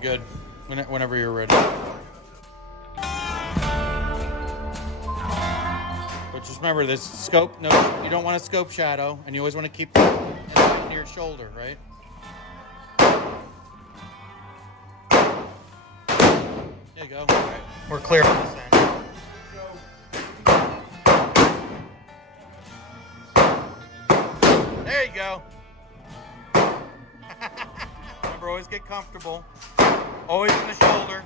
good whenever you're ready. But just remember, this scope, no, you don't want a scope shadow, and you always want to keep it to your shoulder, right? There you go. All right. We're clear on this end. There you go. Remember, always get comfortable. Always in the shoulder.